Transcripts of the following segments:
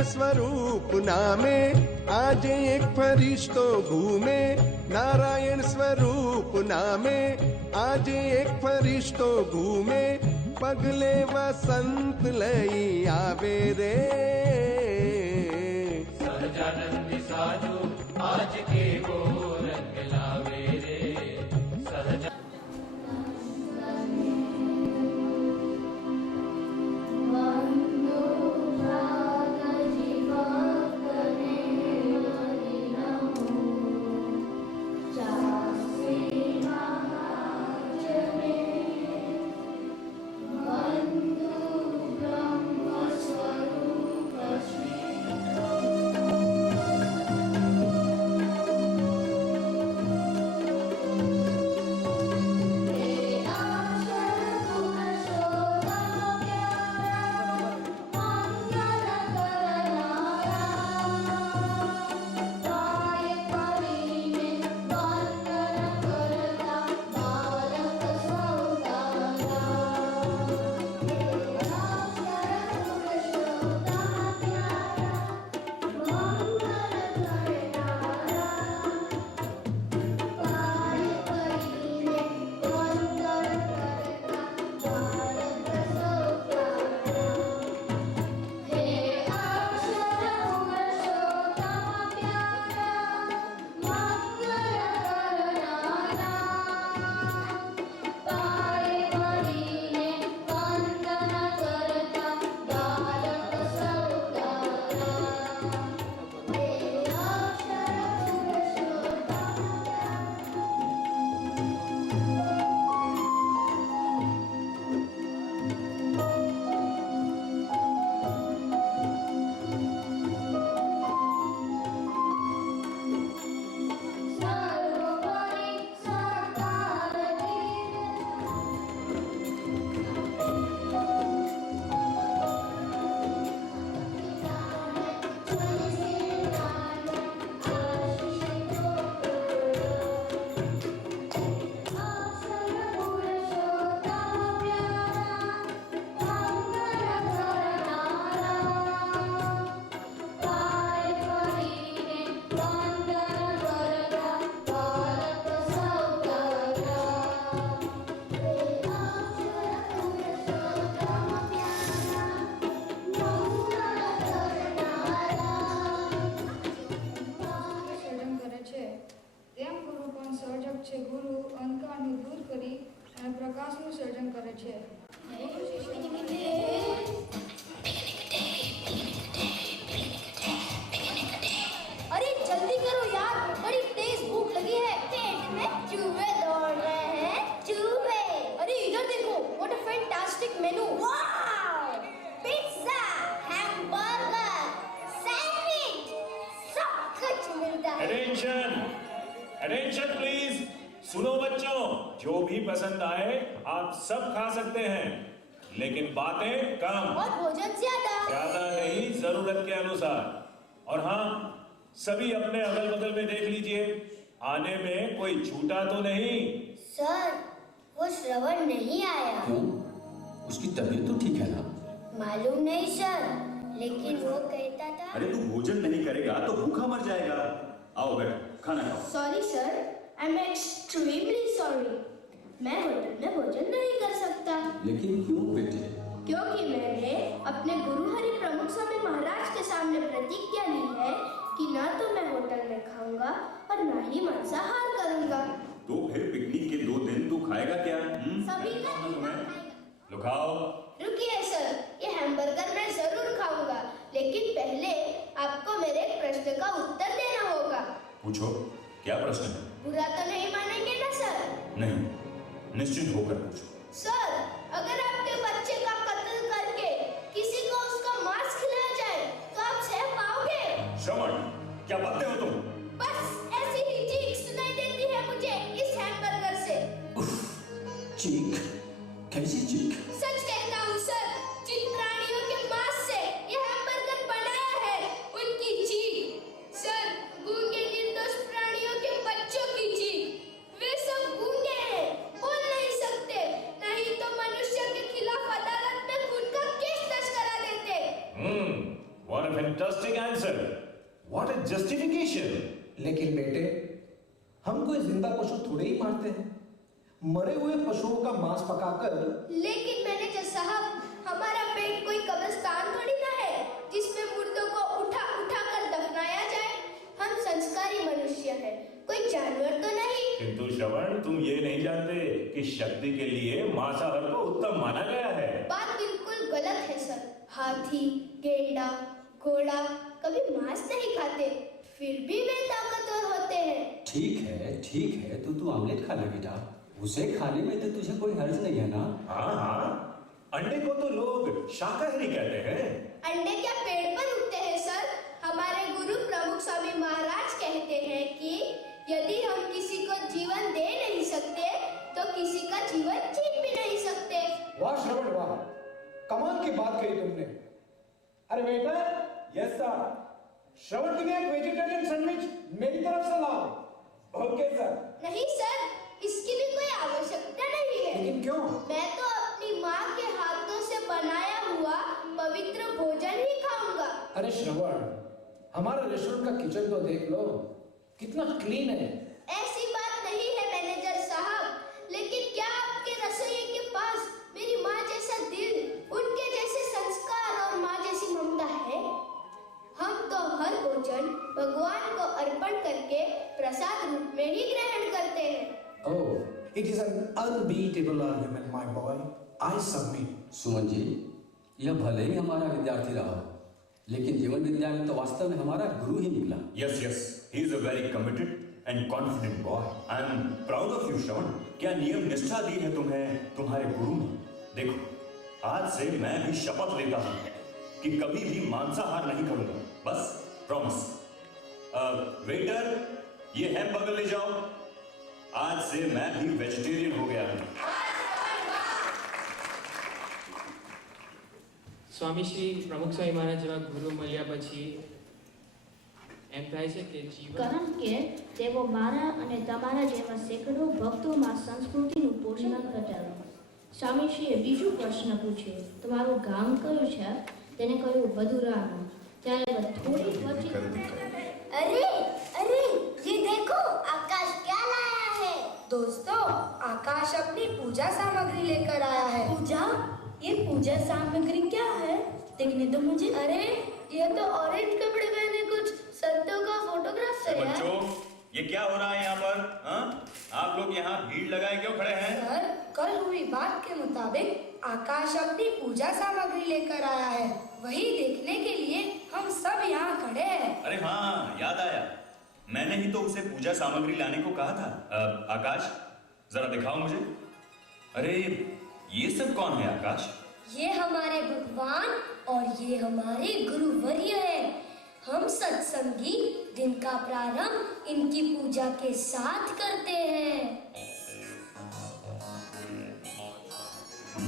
नारायण स्वरूप नामे आज एक फरिश्तो घूमे। नारायण स्वरूप नामे आज एक फरिश्तो घूमे। पगले वसंत लई आवे रे। सहजानंद साधु आज के वो रंग लावे रे। ગુરુ અંધકારને દૂર કરી અને પ્રકાશનું સર્જન કરે છે। अरे जल्दी करो यार, बड़ी तेज भूख लगी है। पेट में चूहे दौड़ रहे हैं, चूहे। अरे इधर देखो, what a fantastic menu. Wow! Pizza, hamburger, sandwich, सब कुछ मिलता है। Attention, attention please. सुनो बच्चों, जो भी पसंद आए आप सब खा सकते हैं, लेकिन बातें कम और भोजन ज्यादा। ज्यादा नहीं, जरूरत के अनुसार। और हाँ, सभी अपने अगल बगल में देख लीजिए, आने में कोई छूटा तो नहीं। सर, वो श्रवण नहीं आया। क्यों? उसकी तबीयत तो ठीक है ना? मालूम नहीं सर, लेकिन वो कहता था। अरे तू भोजन नहीं करेगा तो भूखा मर जाएगा। आओ बेटा, खाना खाओ। Sorry sir, I am extremely sorry. मैं होटल में भोजन नहीं कर सकता। लेकिन क्यों बेटे? क्योंकि मैंने अपने गुरु हरि प्रमुख स्वामी महाराज के सामने प्रतिज्ञा ली है कि न तो मैं होटल में खाऊंगा और न ही मांसाहार करूंगा। तो फिर पिकनिक के 2 दिन तू खाएगा क्या? सभी का खाएगा। लो खाओ। रुकिए सर, ये हैमबर्गर मैं जरूर खाऊंगा, लेकिन पहले आपको मेरे प्रश्न का उत्तर देना होगा। पूछो, क्या प्रश्न है? बुरा तो नहीं मानेंगे ना सर? नहीं, निश्चित होकर पूछो। सर, अगर आपके बच्चे का कत्ल करके किसी को उसका मांस खिलाया जाए तो आप सह पाओगे? श्रवण, क्या बातें हो तुम? बस ऐसी ही चीख सुनाई देती है मुझे इस हैमबर्गर से। चीख? कैसी चीख? सच कहता हूँ सर, जिन प्राणियों के मांस से यह हैमबर्गर बनाया है उनकी चीख। सर, गूंगे निर्दोष प्राणियों के बच्चों की चीख। वे सब गूंगे हैं, बोल नहीं सकते, नहीं तो मन a fantastic answer. What a justification. लेकिन बेटे, हम कोई जिंदा पशु थोड़े ही मारते हैं, मरे हुए पशुओं का मांस पकाकर। लेकिन मैनेजर साहब, हमारा पेट कोई कब्रिस्तान थोड़ी ना है जिसमें मुर्दों को उठा उठा कर दफनाया जाए। हम संस्कारी मनुष्य हैं, कोई जानवर तो नहीं। किंतु श्रवण, तुम ये नहीं जानते कि शक्ति के लिए मांसाहार को उत्तम माना गया है। बात बिल्कुल गलत है सर। हाथी, गेंडा, घोड़ा कभी मांस नहीं खाते, फिर भी वे ताकतवर होते हैं। ठीक है, तो तू आमलेट खा ले बेटा, उसे खाने में तो तुझे कोई हर्ज नहीं है ना। हाँ, अंडे को तो लोग शाकाहारी कहते हैं। अंडे क्या पेड़ पर उगते हैं सर? हमारे गुरु प्रमुख स्वामी महाराज कहते हैं कि यदि हम किसी को जीवन दे नहीं सकते तो किसी का जीवन छीन भी नहीं सकते। वाह श्रवण वाह, कमाल की बात कही तुमने। अरे बेटा, यस सर, श्रवण के लिए एक वेजिटेरियन सैंडविच मेरी तरफ से लाओ। Okay sir. नहीं सर, इसकी भी कोई आवश्यकता नहीं है। लेकिन क्यों? मैं तो अपनी माँ के हाथों से बनाया हुआ पवित्र भोजन ही खाऊंगा। अरे श्रवण, हमारा रेस्टोरेंट का किचन तो देख लो, कितना क्लीन है। ऐसी बात नहीं है मैनेजर साहब, लेकिन क्या आपके रसोइये के पास मेरी माँ जैसा दिल, उनके जैसे संस्कार और माँ जैसी ममता है? हम तो हर भोजन भगवान को अर्पण करके प्रसाद रूप में ही ग्रहण करते हैं। Oh, it is an unbeatable argument, my boy. I submit. Suman ji, यह भले ही हमारा विद्यार्थी रहा, लेकिन जीवन विद्या में तो वास्तव में हमारा गुरु ही निकला। Yes, he is a very committed and confident boy. I am proud of you, श्रवण। क्या नियम निष्ठा दी है तुम्हें तुम्हारे गुरु ने। देखो, आज से मैं भी शपथ लेता हूँ कि कभी भी मांसाहार नहीं करूंगा, बस प्रॉमिस। वेटर, ये हैमबर्गर ले जाओ। आज से मैं भी वेजिटेरियन हो गया हूँ। સ્વામી શ્રી પ્રમુખ સ્વામી મહારાજ જેવા ગુરુ મળ્યા પછી એમ થાય છે કે જીવન કારણ કે તેઓ મારા અને તમારા જેવા સેંકડો ભક્તોમાં સંસ્કૃતિનું પોષણ ઘટાડે. સ્વામીશ્રીએ બીજું પ્રશ્ન પૂછ્યો, તમારું ગામ કયું છે? તેને કહ્યું બદુરાનું. ત્યારે થોડી પછી अरे ये देखो, आकाश क्या लाया है? दोस्तों, आकाश अपनी पूजा सामग्री लेकर आया है। पूजा? ये पूजा सामग्री क्या है? देखने तो मुझे. अरे ये तो ऑरेंज कपड़े पहने कुछ संतों का फोटोग्राफ है यार। बच्चों, ये क्या हो रहा है यहाँ पर? हाँ? आप लोग यहाँ भीड़ लगाए क्यों खड़े हैं? सर, कल हुई बात के मुताबिक आकाश अपनी पूजा सामग्री लेकर आया है, वही देखने के लिए हम सब यहाँ खड़े हैं। अरे हाँ, याद आया, मैंने ही तो उसे पूजा सामग्री लाने को कहा था। आकाश, जरा दिखाओ मुझे। अरे ये सब कौन है आकाश? ये हमारे भगवान और ये हमारे गुरुवर्य हैं। हम सत्संगी दिन का प्रारंभ इनकी पूजा के साथ करते हैं।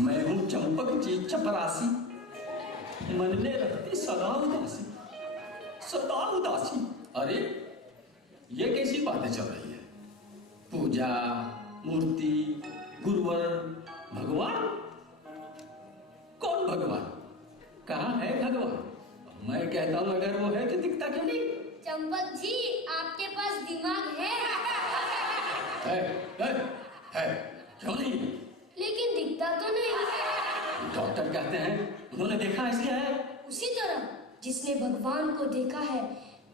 मैं हूँ चंपक जी चपरासी, मन में रहती सदा उदासी। अरे ये कैसी बातें चल रही है? पूजा, मूर्ति, गुरुवर, भगवान? कौन भगवान? कहाँ है भगवान? मैं कहता हूँ अगर वो है तो दिखता क्यों नहीं? चंपक जी, आपके पास दिमाग है? है, क्यों नहीं? लेकिन दिखता तो नहीं। डॉक्टर कहते हैं उन्होंने देखा इसलिए है। उसी तरह जिसने भगवान को देखा है,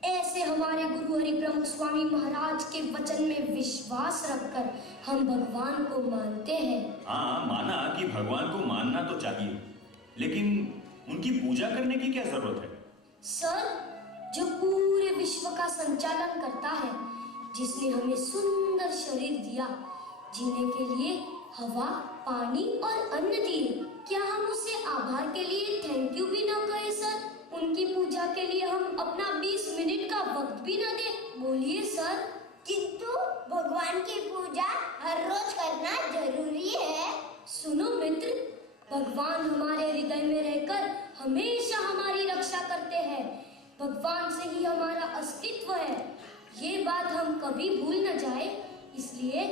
ऐसे हमारे गुरु हरि प्रमुख स्वामी महाराज के वचन में विश्वास रखकर हम भगवान को मानते हैं। हाँ, माना कि भगवान को मानना तो चाहिए, लेकिन उनकी पूजा करने की क्या जरूरत है? सर, जो पूरे विश्व का संचालन करता है, जिसने हमें सुंदर शरीर दिया, जीने के लिए हवा, पानी और अन्न दिए, क्या हम उसे आभार के लिए थैंक यू भी ना कहें सर? उनकी पूजा के लिए हम अपना 20 मिनट का वक्त भी ना दें? बोलिए सर। किंतु भगवान की पूजा हर रोज करना जरूरी है। सुनो मित्र, भगवान हमारे हृदय में रहकर हमेशा हमारी रक्षा करते हैं। भगवान से ही हमारा अस्तित्व है, ये बात हम कभी भूल न जाए, इसलिए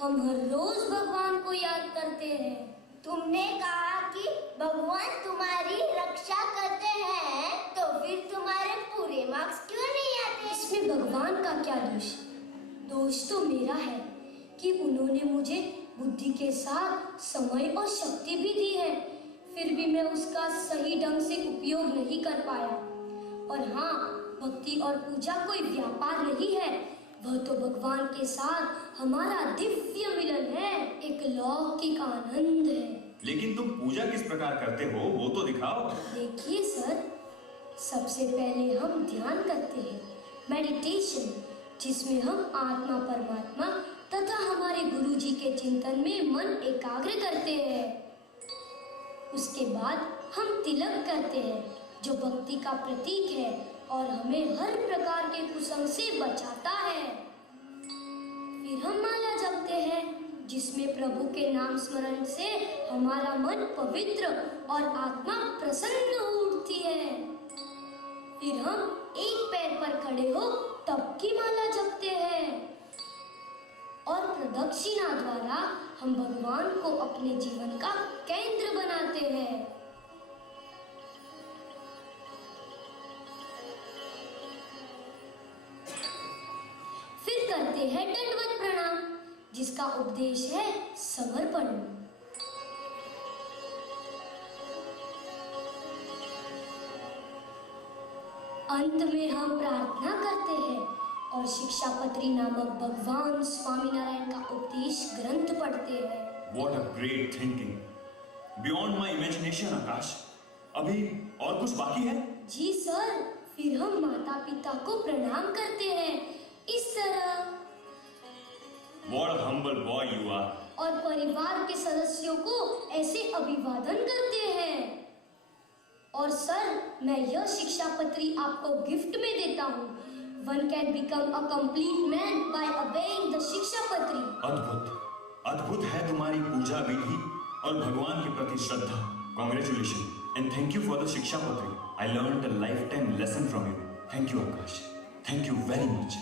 हम हर रोज भगवान को याद करते हैं। तुमने कहा कि भगवान तुम्हारी रक्षा करते हैं, तो फिर तुम्हारी भगवान का क्या दोष? दोष तो मेरा है कि उन्होंने मुझे बुद्धि के साथ समय और शक्ति भी दी है, फिर भी मैं उसका सही ढंग से उपयोग नहीं कर पाया। और हाँ, भक्ति और पूजा कोई व्यापार नहीं है, वह तो भगवान के साथ हमारा दिव्य मिलन है, एक लौकिक आनंद है। लेकिन तुम पूजा किस प्रकार करते हो वो तो दिखाओ। देखिए सर, सबसे पहले हम ध्यान करते हैं, मेडिटेशन, जिसमें हम आत्मा परमात्मा तथा हमारे गुरु जी के चिंतन में मन एकाग्र करते हैं। उसके बाद हम तिलक करते हैं, जो भक्ति का प्रतीक है और हमें हर प्रकार के कुसंग से बचाता है। फिर हम माला जपते हैं, जिसमें प्रभु के नाम स्मरण से हमारा मन पवित्र और आत्मा प्रसन्न हो उठती है। फिर हम एक पैर पर खड़े हो तब की माला जपते हैं और प्रदक्षिणा द्वारा हम भगवान को अपने जीवन का केंद्र बनाते हैं। फिर करते हैं दंडवत प्रणाम, जिसका उपदेश है समर्पण। अंत में हम प्रार्थना करते हैं और शिक्षापत्री नामक भगवान स्वामीनारायण का उपदेश ग्रंथ पढ़ते हैं। What a great thinking! Beyond my imagination, आकाश। अभी और कुछ बाकी है? जी सर, फिर हम माता पिता को प्रणाम करते हैं, इस तरह। What a humble boy you are! और परिवार के सदस्यों को ऐसे अभिवादन करते हैं। और सर, मैं यह शिक्षा पत्री आपको गिफ्ट में देता हूँ। One can become a complete man by obeying the शिक्षा पत्री। अद्भुत, अद्भुत है तुम्हारी पूजा विधि और भगवान के प्रति श्रद्धा। Congratulations and thank you for the शिक्षा पत्री. I learned a lifetime lesson from you. Thank you, Akash. Thank you very much.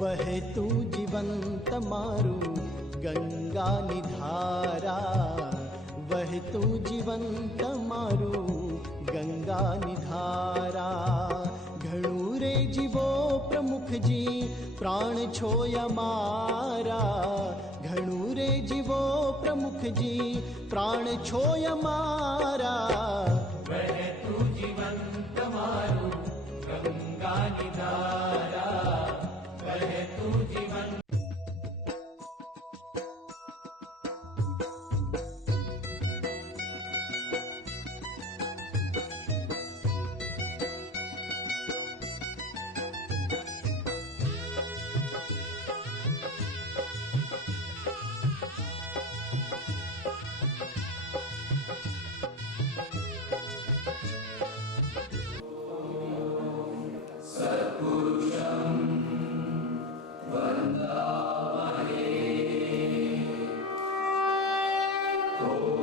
वह तू जीवंत मारू गंगा निधारा, वह तू जीवंत मारू गंगा निधारा। घणू रे जीवो प्रमुख जी प्राण छोया मारा, घणू रे जीवो प्रमुख जी प्राण छोया मारा। वह तू जीवंत मारू गंगा निधारा, वह तू जीवन तो